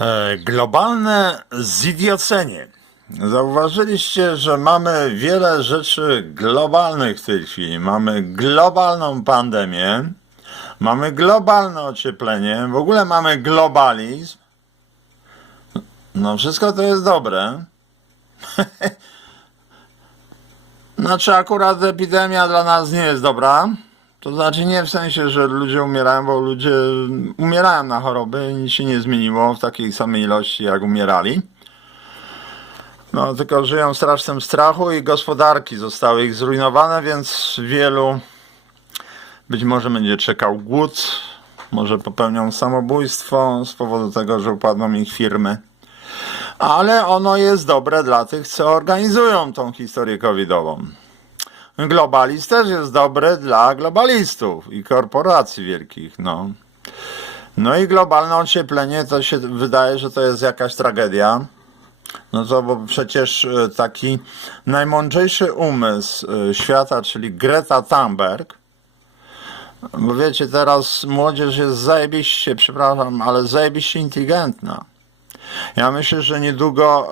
E, Globalne zidiocenie. Zauważyliście, że mamy wiele rzeczy globalnych w tej chwili. Mamy globalną pandemię, mamy globalne ocieplenie, w ogóle mamy globalizm. No, wszystko to jest dobre. Znaczy, akurat epidemia dla nas nie jest dobra. To znaczy nie w sensie, że ludzie umierają, bo ludzie umierają na choroby, nic się nie zmieniło w takiej samej ilości, jak umierali. No, tylko żyją strasznym strachu i gospodarki zostały ich zrujnowane, więc wielu być może będzie czekał głód, może popełnią samobójstwo z powodu tego, że upadną ich firmy. Ale ono jest dobre dla tych, co organizują tą historię covidową. Globalizm też jest dobry dla globalistów i korporacji wielkich, no. No i globalne ocieplenie to się wydaje, że to jest jakaś tragedia. No to bo przecież e, taki najmądrzejszy umysł e, świata, czyli Greta Thunberg, bo wiecie, teraz młodzież jest zajebiście, przepraszam, ale zajebiście inteligentna. Ja myślę, że niedługo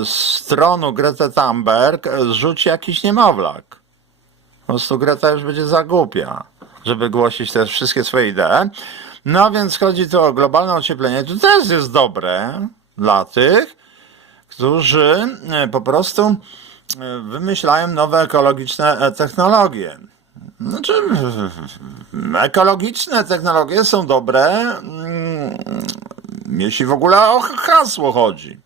e, z tronu Greta Thunberg zrzuci jakiś niemowlak. Po prostu Greta już będzie za głupia, żeby głosić te wszystkie swoje idee. No więc chodzi tu o globalne ocieplenie. To też jest dobre dla tych, którzy e, po prostu e, wymyślają nowe ekologiczne e, technologie. Znaczy, ekologiczne technologie są dobre, mm, jeśli w ogóle o hasło chodzi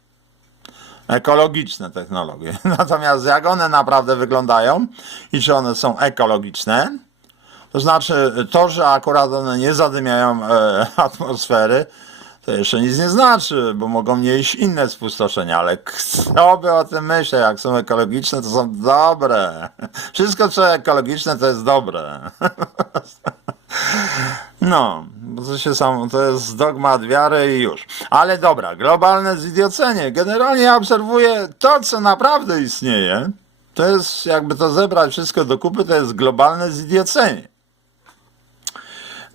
ekologiczne technologie. Natomiast jak one naprawdę wyglądają i czy one są ekologiczne, to znaczy to, że akurat one nie zadymiają e, atmosfery, to jeszcze nic nie znaczy, bo mogą nieść inne spustoszenia, ale kto by o tym myślał, jak są ekologiczne, to są dobre. Wszystko, co ekologiczne, to jest dobre. No, to się sam, to jest dogmat wiary i już. Ale dobra, globalne zidiocenie. Generalnie obserwuję to, co naprawdę istnieje. To jest, jakby to zebrać wszystko do kupy, to jest globalne zidiocenie.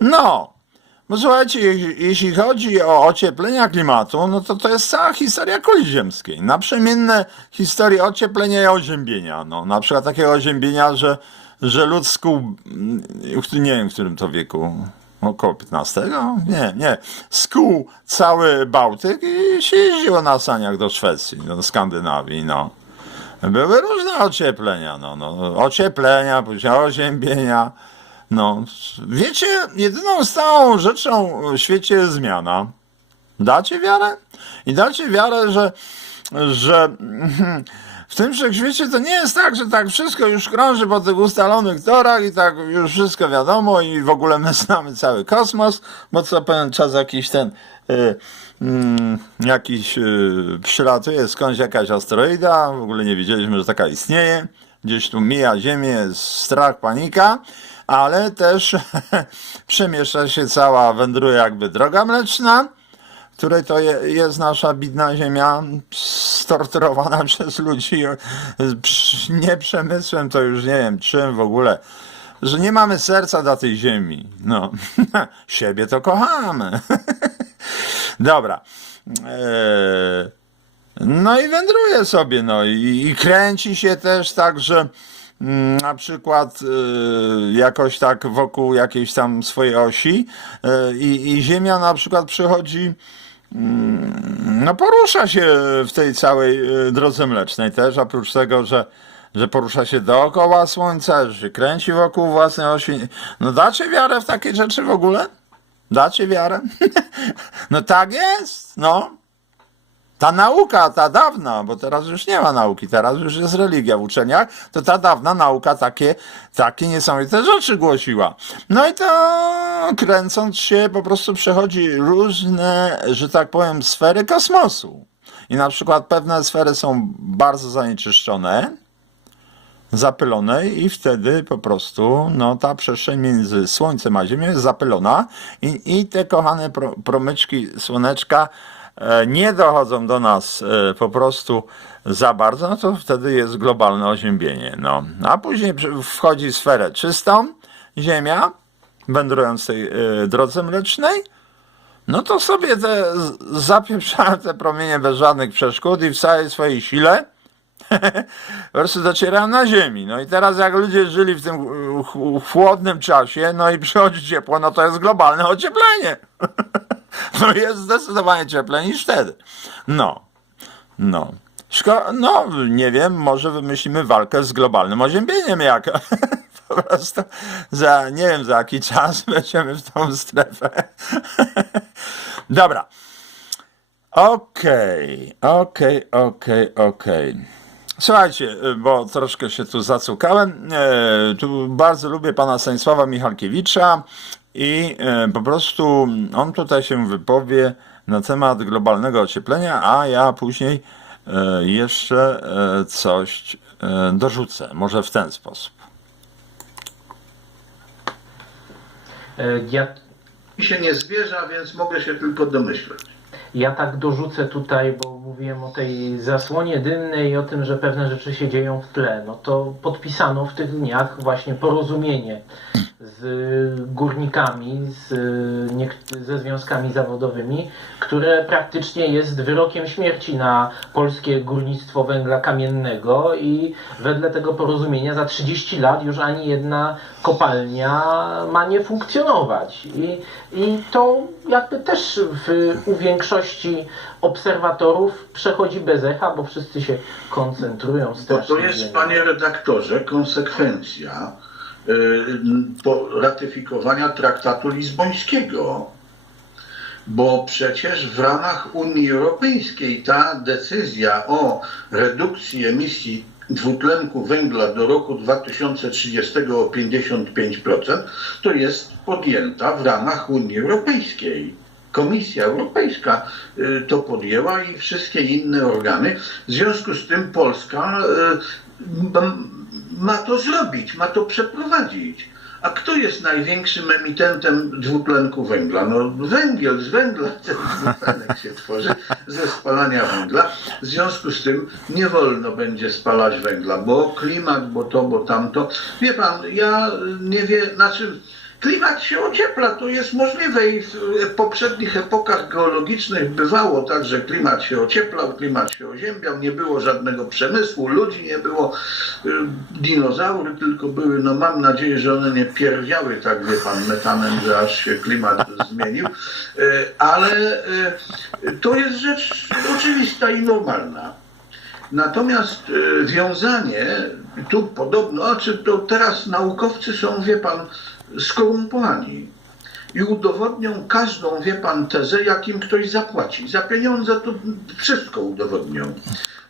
No, bo słuchajcie, jeśli, chodzi o ocieplenia klimatu, no to to jest cała historia kuli ziemskiej. Naprzemienne historie ocieplenia i oziębienia. No, na przykład takiego oziębienia, że, że lud skuł, mm, nie wiem w którym to wieku, około 15? Nie, nie. Skuł cały Bałtyk i się jeździło na saniach do Szwecji, do Skandynawii, no. Były różne ocieplenia, no, no. Ocieplenia, później oziębienia. No, wiecie, jedyną stałą rzeczą w świecie jest zmiana. Dacie wiarę? I dacie wiarę, że, że w tym wszechświecie to nie jest tak, że tak wszystko już krąży po tych ustalonych torach i tak już wszystko wiadomo i w ogóle my znamy cały kosmos, bo co pewien czas jakiś ten y, mm, jakiś y, przylatuje skądś jakaś asteroida, w ogóle nie wiedzieliśmy, że taka istnieje. Gdzieś tu mija Ziemię, strach, panika, ale też przemieszcza się cała, wędruje jakby droga mleczna, której to je, jest nasza bidna ziemia storturowana przez ludzi nie przemysłem, to już nie wiem czym w ogóle, że nie mamy serca dla tej ziemi. No, siebie to kochamy. Dobra. Eee, no i wędruje sobie, no i, i kręci się też tak, że mm, na przykład y, jakoś tak wokół jakiejś tam swojej osi y, i, Ziemia na przykład przychodzi no porusza się w tej całej y, drodze mlecznej też, oprócz tego, że, że porusza się dookoła Słońca, że się kręci wokół własnej osi. No dacie wiarę w takie rzeczy w ogóle? Dacie wiarę? no tak jest, no. Ta nauka, ta dawna, bo teraz już nie ma nauki, teraz już jest religia w uczeniach, to ta dawna nauka takie, takie niesamowite rzeczy głosiła. No i to kręcąc się po prostu przechodzi różne, że tak powiem, sfery kosmosu. I na przykład pewne sfery są bardzo zanieczyszczone, zapylone i wtedy po prostu no, ta przestrzeń między Słońcem a Ziemią jest zapylona i, i te kochane pro, promyczki Słoneczka nie dochodzą do nas e, po prostu za bardzo, no to wtedy jest globalne oziębienie. No. A później wchodzi w sferę czystą Ziemia, wędrując tej e, drodze mlecznej, no to sobie te zapieprzają te promienie bez żadnych przeszkód i w całej swojej sile po prostu docierają na ziemi. No i teraz jak ludzie żyli w tym ch- ch- chłodnym czasie, no i przychodzi ciepło, no to jest globalne ocieplenie. No jest zdecydowanie cieplej niż wtedy. No. No. Szko- no, nie wiem, może wymyślimy walkę z globalnym oziębieniem jak po prostu za, nie wiem za jaki czas będziemy w tą strefę. Dobra. Okej, okej, okej, okej. Słuchajcie, y, bo troszkę się tu zacukałem. E, tu bardzo lubię pana Stanisława Michalkiewicza i e, po prostu on tutaj się wypowie na temat globalnego ocieplenia, a ja później e, jeszcze e, coś dorzucę. Może w ten sposób. Ja, Mi się nie zwierza, więc mogę się tylko domyślać. ja tak dorzucę tutaj, bo mówiłem o tej zasłonie dymnej i o tym, że pewne rzeczy się dzieją w tle. No to podpisano w tych dniach właśnie porozumienie z górnikami, z, ze związkami zawodowymi, które praktycznie jest wyrokiem śmierci na polskie górnictwo węgla kamiennego i wedle tego porozumienia za 30 lat już ani jedna kopalnia ma nie funkcjonować. I, i to jakby też w, u większości obserwatorów przechodzi bez echa, bo wszyscy się koncentrują strasznie. to jest, panie redaktorze, konsekwencja ratyfikowania traktatu lizbońskiego. Bo przecież w ramach Unii Europejskiej ta decyzja o redukcji emisji dwutlenku węgla do roku 2030 o 55% to jest podjęta w ramach Unii Europejskiej. Komisja Europejska y, to podjęła i wszystkie inne organy. W związku z tym Polska y, ma to zrobić, ma to przeprowadzić. A kto jest największym emitentem dwutlenku węgla? No węgiel, z węgla ten dwutlenek się tworzy, ze spalania węgla. W związku z tym nie wolno będzie spalać węgla, bo klimat, bo to, bo tamto. Wie pan, ja nie wiem, znaczy klimat się ociepla, to jest możliwe i w poprzednich epokach geologicznych bywało tak, że klimat się ocieplał, klimat się oziębiał, nie było żadnego przemysłu, ludzi nie było, y, dinozaury tylko były, no mam nadzieję, że one nie pierwiały, tak wie pan, metanem, że aż się klimat zmienił, Y, ale y, to jest rzecz oczywista i normalna. Natomiast y, wiązanie, tu podobno, a czy to teraz naukowcy są, wie pan, skorumpowani i udowodnią każdą, wie pan, tezę, jakim ktoś zapłaci. Za pieniądze to wszystko udowodnią.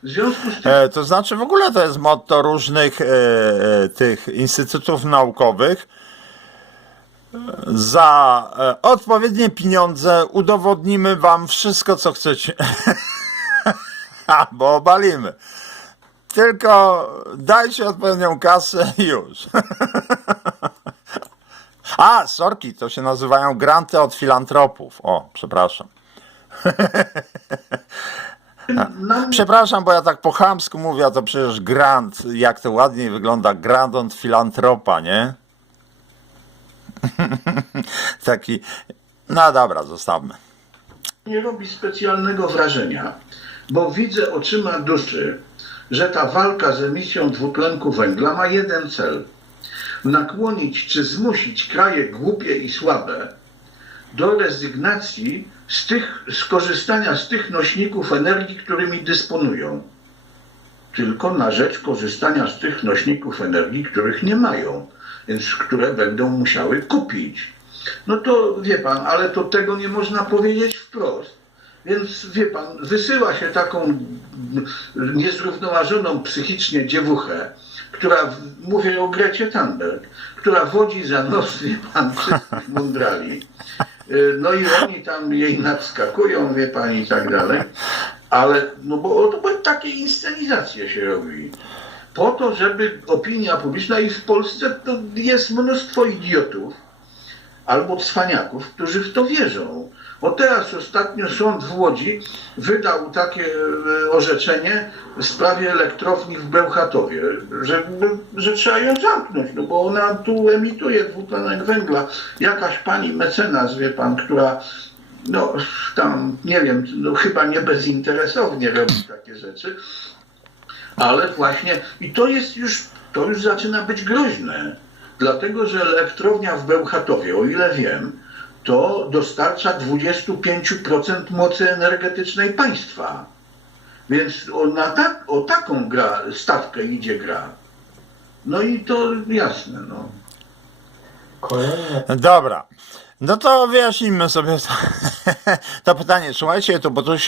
W związku z tym, E, to znaczy w ogóle to jest motto różnych e, e, tych instytutów naukowych. Za e, odpowiednie pieniądze udowodnimy wam wszystko, co chcecie. Albo obalimy. Tylko dajcie odpowiednią kasę i już. A, sorki, to się nazywają granty od filantropów. O, przepraszam. nam Przepraszam, bo ja tak po chamsku mówię, a to przecież grant, jak to ładniej wygląda, grant od filantropa, nie? Taki, no dobra, zostawmy. nie robi specjalnego wrażenia, bo widzę oczyma duszy, że ta walka z emisją dwutlenku węgla ma jeden cel. Nakłonić czy zmusić kraje głupie i słabe do rezygnacji z tych, z tych nośników energii, którymi dysponują. Tylko na rzecz korzystania z tych nośników energii, których nie mają, więc które będą musiały kupić. No to wie pan, ale to tego nie można powiedzieć wprost. Więc wie pan, wysyła się taką niezrównoważoną psychicznie dziewuchę, która, mówię o Grecie Thunberg, która wodzi za nos, wie pan, wszystkich mądrali. Y, No i oni tam jej nadskakują, wie pan, i tak dalej. Ale, no bo, bo takie inscenizacje się robi. Po to, żeby opinia publiczna i w Polsce to jest mnóstwo idiotów, albo cwaniaków, którzy w to wierzą. Bo teraz ostatnio sąd w Łodzi wydał takie e, orzeczenie w sprawie elektrowni w Bełchatowie, że, że trzeba ją zamknąć, no bo ona tu emituje dwutlenek węgla. Jakaś pani mecenas, wie pan, która no tam, nie wiem, no chyba nie bezinteresownie robi takie rzeczy, ale właśnie i to jest już, to już zaczyna być groźne, dlatego że elektrownia w Bełchatowie, o ile wiem, to dostarcza 25% mocy energetycznej państwa. Więc o, na tak, o taką gra, stawkę idzie gra. No i to jasne, no. Kolejne Dobra. No to wyjaśnijmy sobie to, to pytanie. Słuchajcie, to bo to się